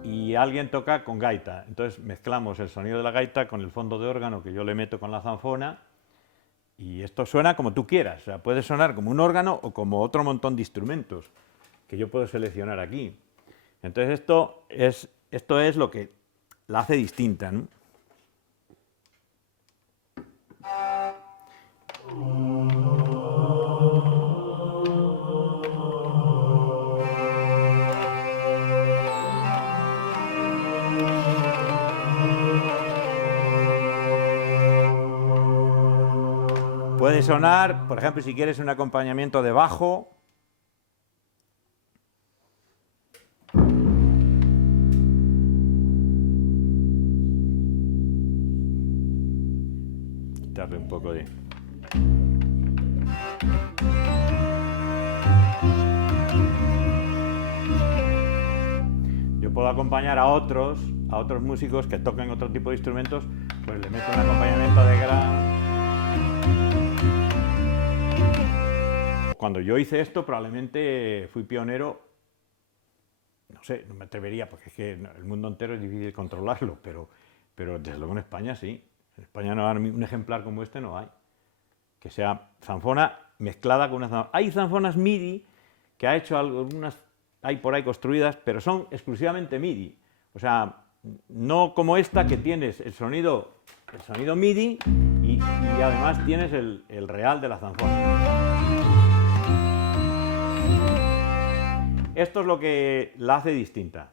y alguien toca con gaita. Entonces mezclamos el sonido de la gaita con el fondo de órgano que yo le meto con la zanfona y esto suena como tú quieras. O sea, puede sonar como un órgano o como otro montón de instrumentos que yo puedo seleccionar aquí. Entonces esto es lo que la hace distinta, ¿no? Puede sonar, por ejemplo, si quieres un acompañamiento de bajo. darle un poco de... Yo puedo acompañar a otros músicos que toquen otro tipo de instrumentos, pues le meto un acompañamiento de gran... Cuando yo hice esto, probablemente fui pionero, no sé, no me atrevería, porque es que el mundo entero es difícil controlarlo, pero desde luego en España sí. En España no hay un ejemplar como este, no hay. Que sea zanfona mezclada con una zanfona. Hay zanfonas MIDI que ha hecho algunas, hay por ahí construidas, pero son exclusivamente MIDI. O sea, no como esta que tienes el sonido MIDI y además tienes el real de la zanfona. Esto es lo que la hace distinta.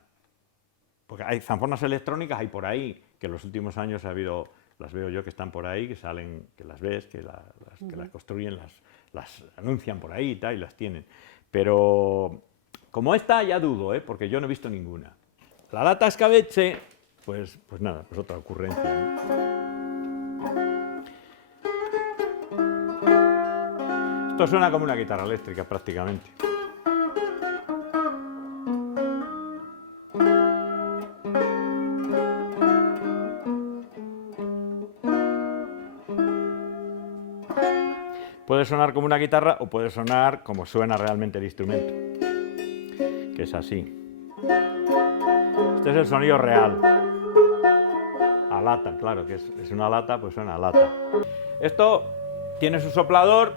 Porque hay zanfonas electrónicas, hay por ahí, que en los últimos años ha habido, las veo yo que están por ahí, que salen, que las ves, que las construyen, las anuncian por ahí y tal, y las tienen. Pero como esta ya dudo, porque yo no he visto ninguna. La lata escabeche, pues nada, pues otra ocurrencia, ¿no? Esto suena como una guitarra eléctrica prácticamente. Puede sonar como una guitarra o puede sonar como suena realmente el instrumento, que es así. Este es el sonido real. A lata, claro, que es una lata, pues suena a lata. Esto tiene su soplador.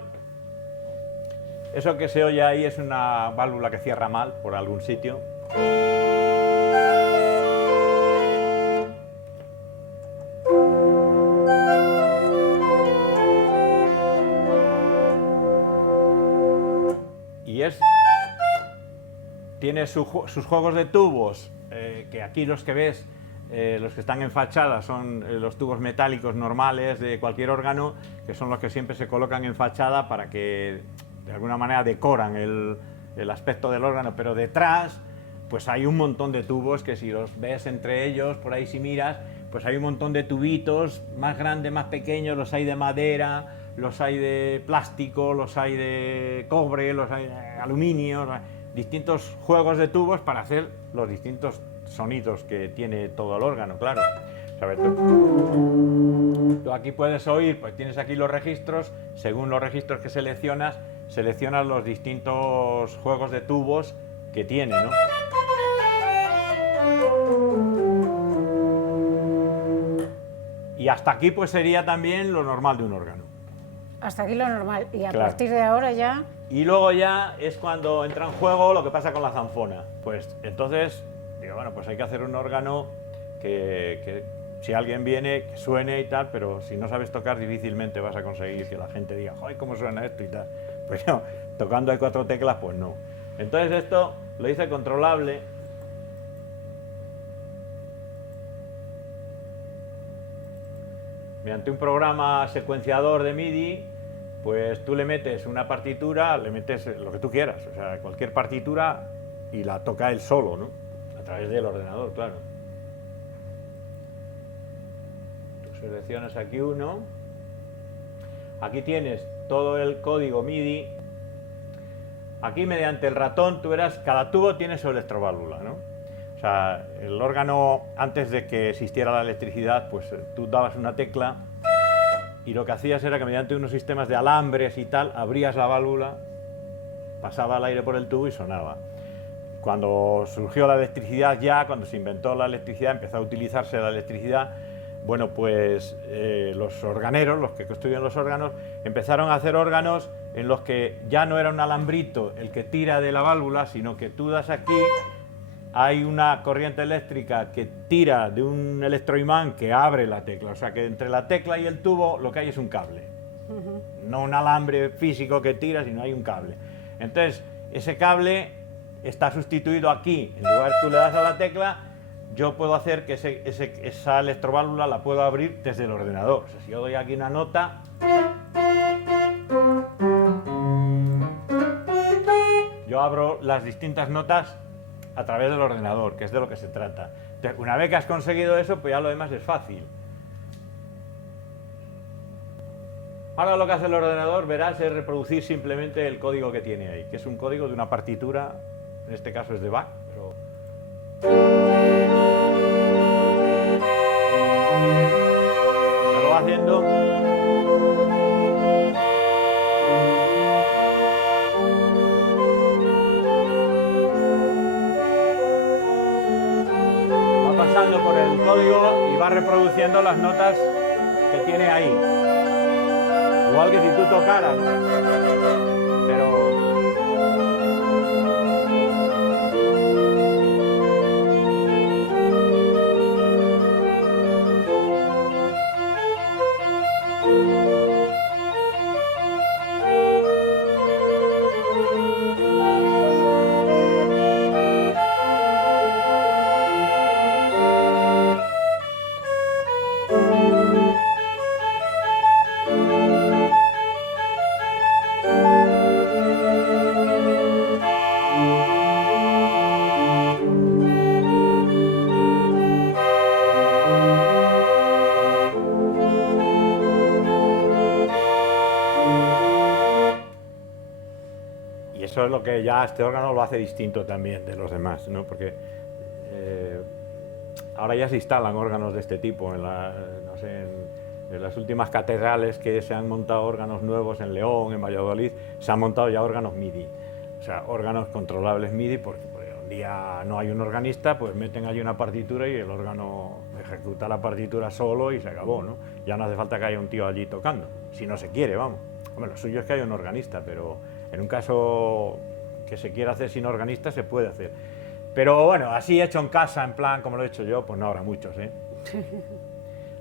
Eso que se oye ahí es una válvula que cierra mal por algún sitio. Y tiene sus juegos de tubos, que aquí los que ves, los que están en fachada son los tubos metálicos normales de cualquier órgano, que son los que siempre se colocan en fachada para que de alguna manera decoran el aspecto del órgano, pero detrás pues hay un montón de tubos que si los ves entre ellos, por ahí si miras, pues hay un montón de tubitos, más grandes, más pequeños, los hay de madera, los hay de plástico, los hay de cobre, los hay de aluminio, distintos juegos de tubos para hacer los distintos sonidos que tiene todo el órgano, claro. ¿Sabes? Tú aquí puedes oír, pues tienes aquí los registros, según los registros que seleccionas los distintos juegos de tubos que tiene, ¿no? Y hasta aquí pues sería también lo normal de un órgano. Hasta aquí lo normal. Y a Claro. partir de ahora ya... Y luego ya es cuando entra en juego lo que pasa con la zanfona. Pues entonces, digo, bueno, pues hay que hacer un órgano que si alguien viene, que suene y tal, pero si no sabes tocar difícilmente vas a conseguir que la gente diga, ¡ay, cómo suena esto y tal! Pues no, tocando hay 4 teclas, pues no. Entonces esto lo hice controlable. Mediante un programa secuenciador de MIDI, pues tú le metes una partitura, le metes lo que tú quieras, o sea, cualquier partitura y la toca él solo, ¿no? A través del ordenador, claro. Tú seleccionas aquí uno. Aquí tienes todo el código MIDI. Aquí mediante el ratón, tú verás, cada tubo tiene su electroválvula, ¿no? O sea, el órgano, antes de que existiera la electricidad, pues tú dabas una tecla y lo que hacías era que mediante unos sistemas de alambres y tal, abrías la válvula, pasaba el aire por el tubo y sonaba. Cuando surgió la electricidad ya, cuando se inventó la electricidad, empezó a utilizarse la electricidad, bueno, pues los organeros, los que construyen los órganos, empezaron a hacer órganos en los que ya no era un alambrito el que tira de la válvula, sino que tú das aquí, hay una corriente eléctrica que tira de un electroimán que abre la tecla, o sea que entre la tecla y el tubo lo que hay es un cable, no un alambre físico que tira, sino hay un cable. Entonces, ese cable está sustituido aquí, en lugar de tú le das a la tecla, yo puedo hacer que esa electroválvula la puedo abrir desde el ordenador. O sea, si yo doy aquí una nota, yo abro las distintas notas a través del ordenador, que es de lo que se trata. Entonces, una vez que has conseguido eso, pues ya lo demás es fácil. Ahora lo que hace el ordenador, verás, es reproducir simplemente el código que tiene ahí, que es un código de una partitura, en este caso es de Bach, pero... Ya lo va haciendo. Va pasando por el código y va reproduciendo las notas que tiene ahí. Igual que si tú tocaras, pero... Y eso es lo que ya este órgano lo hace distinto también de los demás, ¿no? Porque ahora ya se instalan órganos de este tipo no sé, en las últimas catedrales que se han montado órganos nuevos en León, en Valladolid, se han montado ya órganos MIDI, o sea, órganos controlables MIDI, porque un día no hay un organista, pues meten allí una partitura y el órgano ejecuta la partitura solo y se acabó, ¿no? Ya no hace falta que haya un tío allí tocando, si no se quiere, vamos. Hombre, lo suyo es que haya un organista, pero en un caso que se quiera hacer sin organista se puede hacer. Pero bueno, así hecho en casa, en plan como lo he hecho yo, pues no habrá muchos, ¿eh?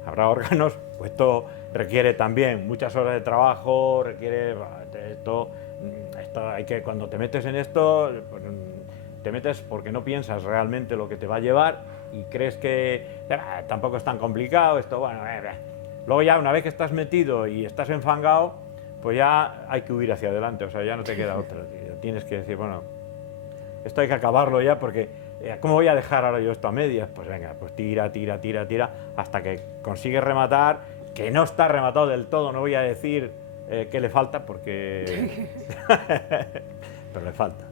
Habrá órganos, pues esto requiere también muchas horas de trabajo, requiere esto hay que, cuando te metes en esto, pues, te metes porque no piensas realmente lo que te va a llevar y crees que tampoco es tan complicado esto, bueno, luego ya una vez que estás metido y estás enfangado, pues ya hay que huir hacia adelante, o sea, ya no te queda otra, tienes que decir, bueno, esto hay que acabarlo ya porque ¿cómo voy a dejar ahora yo esto a medias? Pues venga, pues tira, hasta que consigues rematar, que no está rematado del todo, no voy a decir qué le falta porque... pero le falta.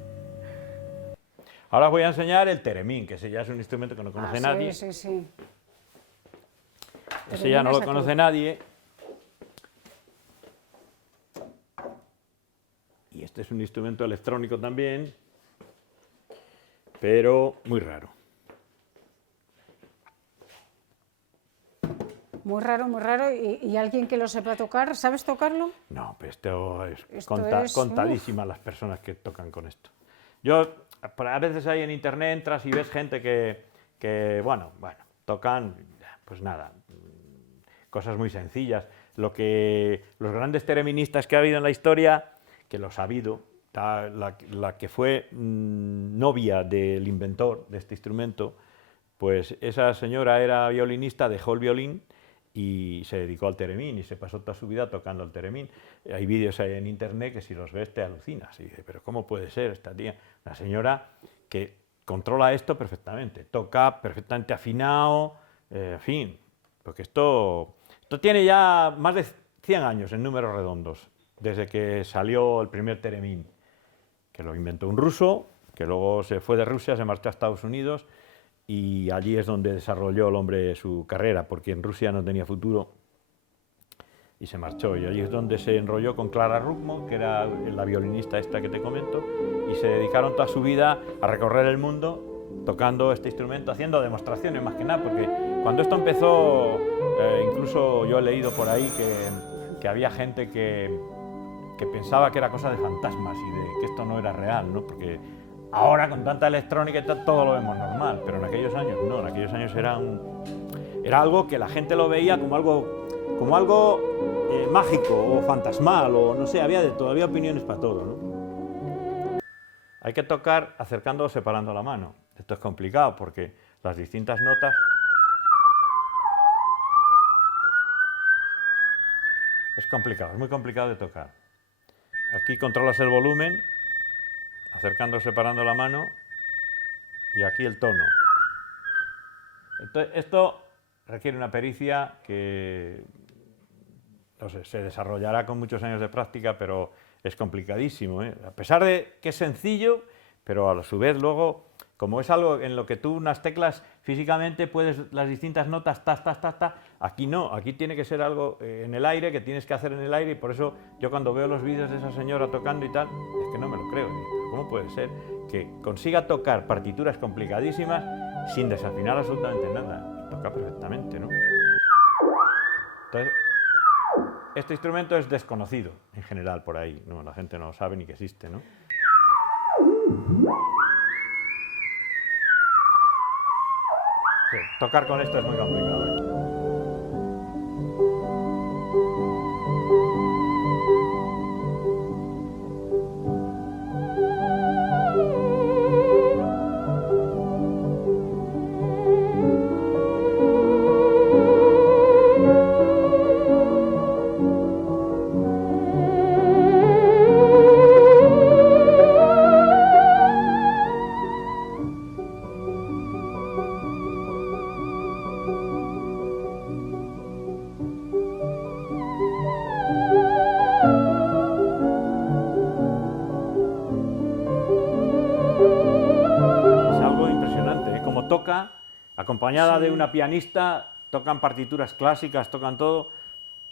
Ahora os voy a enseñar el teremín, que ese ya es un instrumento que no conoce nadie. Sí. Ese ya no lo conoce nadie. Y este es un instrumento electrónico también, pero muy raro. Muy raro. ¿Y alguien que lo sepa tocar? ¿Sabes tocarlo? No, pero esto es Esto contadísimas las personas que tocan con esto. Yo, a veces ahí en internet entras y ves gente que bueno, tocan, pues nada, cosas muy sencillas. Los grandes tereministas que ha habido en la historia, que los ha habido, la que fue novia del inventor de este instrumento, pues esa señora era violinista, dejó el violín y se dedicó al teremín y se pasó toda su vida tocando el teremín. Hay vídeos ahí en internet que si los ves te alucinas. Y dices, pero ¿cómo puede ser esta tía? Una señora que controla esto perfectamente, toca perfectamente afinado, en fin, porque esto tiene ya más de 100 años en números redondos, desde que salió el primer teremín, que lo inventó un ruso, que luego se fue de Rusia, se marchó a Estados Unidos, y allí es donde desarrolló el hombre su carrera, porque en Rusia no tenía futuro y se marchó. Y allí es donde se enrolló con Clara Rukmo, que era la violinista esta que te comento, y se dedicaron toda su vida a recorrer el mundo tocando este instrumento, haciendo demostraciones más que nada, porque cuando esto empezó, incluso yo he leído por ahí que había gente que pensaba que era cosa de fantasmas y de que esto no era real, ¿no? Porque ahora con tanta electrónica y tal, todo lo vemos normal, pero en aquellos años no, en aquellos años era algo que la gente lo veía como algo mágico o fantasmal, o no sé, había de todo, había opiniones para todo, ¿no? Hay que tocar acercando o separando la mano. Esto es complicado porque las distintas notas... Es complicado, es muy complicado de tocar. Aquí controlas el volumen, acercando o separando la mano, y aquí el tono. Entonces, esto requiere una pericia que no sé, se desarrollará con muchos años de práctica, pero es complicadísimo, ¿eh? A pesar de que es sencillo, pero a su vez luego, como es algo en lo que tú unas teclas físicamente puedes las distintas notas, aquí no, aquí tiene que ser algo en el aire, que tienes que hacer en el aire, y por eso yo cuando veo los vídeos de esa señora tocando y tal, es que no me lo creo. Digo, ¿cómo puede ser que consiga tocar partituras complicadísimas sin desafinar absolutamente nada? Toca perfectamente, ¿no? Entonces, este instrumento es desconocido en general por ahí, ¿no? La gente no sabe ni que existe, ¿no? Sí, tocar con esto es muy complicado, ¿eh? Es algo impresionante, ¿eh? Como toca, acompañada de una pianista, tocan partituras clásicas, tocan todo,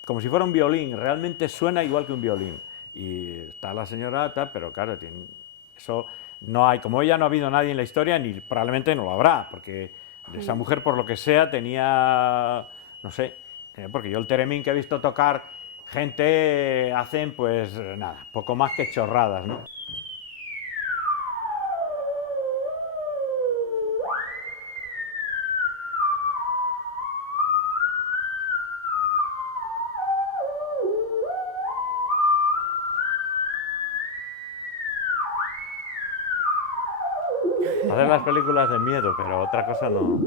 como si fuera un violín, realmente suena igual que un violín. Y está la señora, pero claro, eso no hay, como ella no ha habido nadie en la historia, ni probablemente no lo habrá, porque esa mujer, por lo que sea, tenía, no sé, porque yo el teremín que he visto tocar gente hacen, pues nada, poco más que chorradas, ¿no? Hacer las películas de miedo, pero otra cosa no.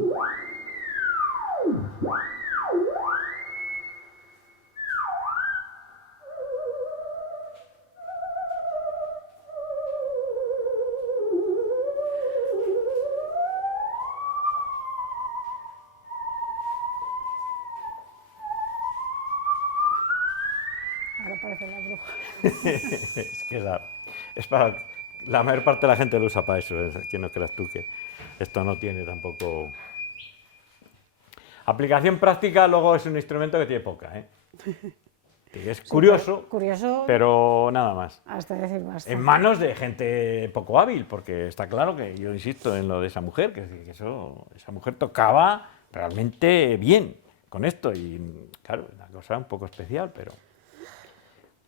Ahora parece la bruja. Es que es para. La mayor parte de la gente lo usa para eso, que no creas tú que esto no tiene tampoco. Aplicación práctica, luego es un instrumento que tiene poca, ¿eh? Que es curioso, Curioso pero nada más. hasta decir basta. En manos de gente poco hábil, porque está claro que yo insisto en lo de esa mujer, que esa mujer tocaba realmente bien con esto, y claro, una cosa un poco especial, pero.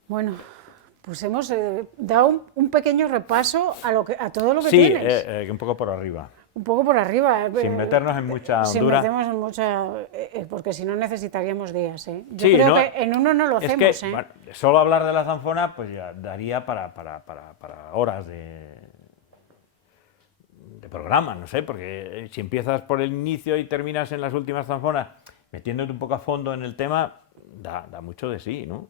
Bueno, pues hemos dado un pequeño repaso a todo lo que Sí, tienes. un poco por arriba. Un poco por arriba. Sin meternos en mucha Sin hondura. meternos en mucha. Porque si no necesitaríamos días, ¿eh? Yo Sí, creo no, que en uno no lo es hacemos, que, ¿eh? bueno, solo hablar de la zanfona pues ya daría para horas de programa, no sé, porque si empiezas por el inicio y terminas en las últimas zanfonas metiéndote un poco a fondo en el tema, da mucho de sí, ¿no?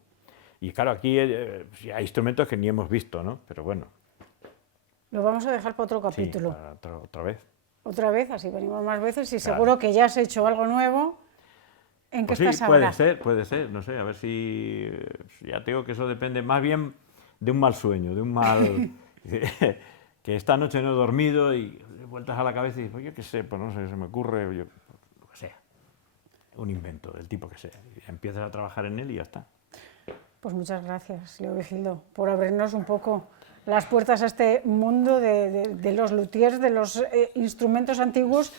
Y claro, aquí hay instrumentos que ni hemos visto, ¿no? Pero bueno, Lo vamos a dejar para otro sí, capítulo. para otra vez. Otra vez, así venimos más veces y Claro. seguro que ya has hecho algo nuevo. ¿En qué Pues sí, estás ahora? puede ser, no sé, a ver si ya te digo que eso depende más bien de un mal sueño, de un mal que esta noche no he dormido y vueltas a la cabeza y dices, pues yo qué sé, pues no sé, se me ocurre, lo que sea, un invento del tipo que sea, y empiezas a trabajar en él y ya está. Pues muchas gracias, Leo Vigildo, por abrirnos un poco las puertas a este mundo de los luthiers, de los instrumentos antiguos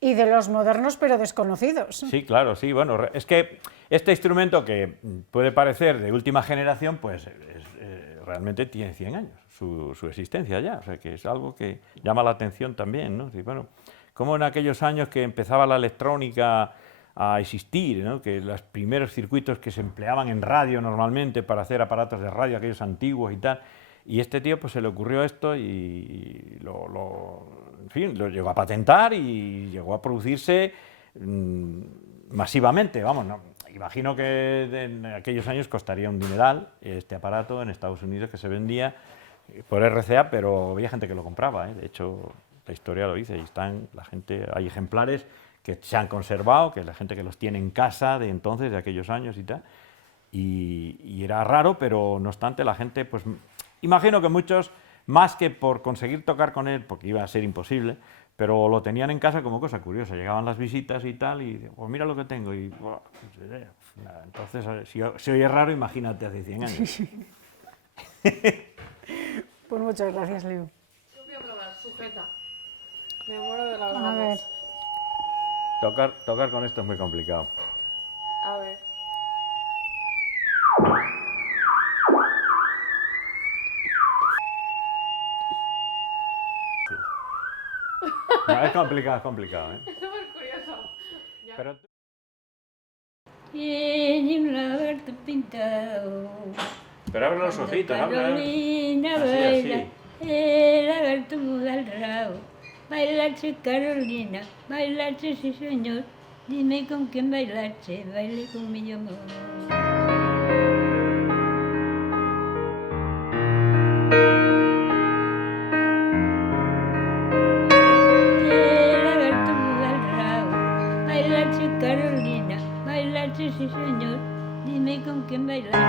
y de los modernos pero desconocidos. Sí, claro, sí, bueno, es que este instrumento que puede parecer de última generación, pues realmente tiene 100 años, su existencia ya, o sea que es algo que llama la atención también, ¿no? Y bueno, como en aquellos años que empezaba la electrónica a existir, ¿no? Que los primeros circuitos que se empleaban en radio normalmente para hacer aparatos de radio, aquellos antiguos y tal, y este tío pues se le ocurrió esto y en fin, lo llegó a patentar y llegó a producirse masivamente, vamos, ¿no? Imagino que en aquellos años costaría un dineral este aparato en Estados Unidos que se vendía por RCA, pero había gente que lo compraba, ¿eh? De hecho, la historia lo dice, y hay ejemplares que se han conservado, que la gente que los tiene en casa de entonces, de aquellos años y tal, y era raro, pero no obstante la gente, pues imagino que muchos, más que por conseguir tocar con él, porque iba a ser imposible, pero lo tenían en casa como cosa curiosa. Llegaban las visitas y tal, y pues mira lo que tengo. Y, buah, entonces, si hoy es raro, imagínate hace 100 años. Pues muchas gracias, Leo. Yo voy a probar, sujeta. Me muero de las A ganas. ver, Tocar con esto es muy complicado. A ver. No, es complicado, ¿eh? Es súper curioso. Ya. Pero Tiene un lagarto pintado. Pero abre los ojitos, habla. Carolina Así, baila, así. el lagarto muda el rabo. Bailache, Carolina, bailache, sí señor. Dime con quién bailache, baile con mi amor. El lagarto muda el rabo. Bailache, Carolina, bailache, sí señor. Dime con quién bailache.